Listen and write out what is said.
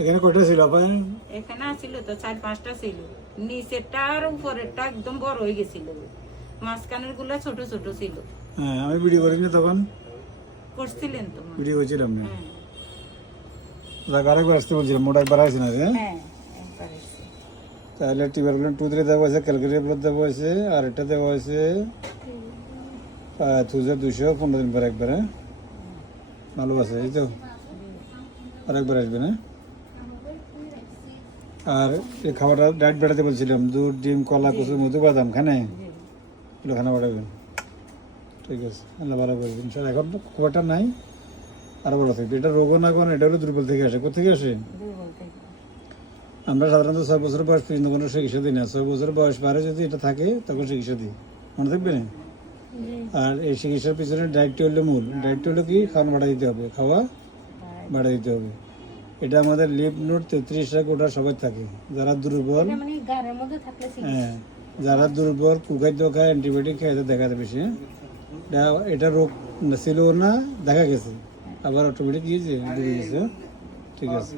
এখানে কয়টা ছিল ভাই? এখানে ছিল তো 4-5টা ছিল, নিচেরটা আর উপরেরটা একদম বড় হয়ে গেছিল, মাঝখানের গুলা ছোট ছোট ছিল। হ্যাঁ, আমি ভিডিও করিনি তখন, করছিলেন তো? ভিডিও করছিলাম না। হ্যাঁ আরেকবার আসতে বলছিলাম, মোটা একবার আসি না রে। হ্যাঁ একবার এসেছে। তাহলে টিউবারকুলিন 2-3 দেওয়া হয়েছে, ক্যালকারি ব্লড দেওয়া হয়েছে, আর এটা দেওয়া হয়েছে 2215 দিন পর একবার। হ্যাঁ, ভালো আছে, এই তো আর একবার আসবে না। আর এই খাবারটা ডায়েট বাড়াতে বলছিলাম, দুধ, ডিম, কলা, কচু, মধু, বাদাম খানে এগুলো খানা বাড়াবেন। ঠিক আছে, আল্লাহ ভালো করবেন স্যার। এখন খবরটা নাই, আরো ভালো থাকবে। এটা রোগও না, কারণ এটা হলো দুর্বল থেকে আসে। কোথেকে আসে? আমরা সাধারণত 6 বছর বয়স পর্যন্ত কোনো চিকিৎসা দিই না। 6 বছর বয়স পারে যদি এটা থাকে তখন চিকিৎসা দিই, মনে থাকবে না। আর এই চিকিৎসার পিছনে ডায়েটটা হলো মূল। ডায়েটটা হলো কি, খাওয়া বাড়া দিতে হবে, খাওয়া বাড়া দিতে হবে। এটা আমাদের লিভ নোট 33টা কোটা সবাই থাকে। যারা দুর্বল, হ্যাঁ, যারা দুর্বল, কুখাদ্য খায়, অ্যান্টিবায়োটিক খায়, এদের দেখা যায় বেশি। হ্যাঁ, এটা রোগ ছিল না, দেখা গেছে, আবার অটোমেটিক গিয়েছে, ঠিক আছে।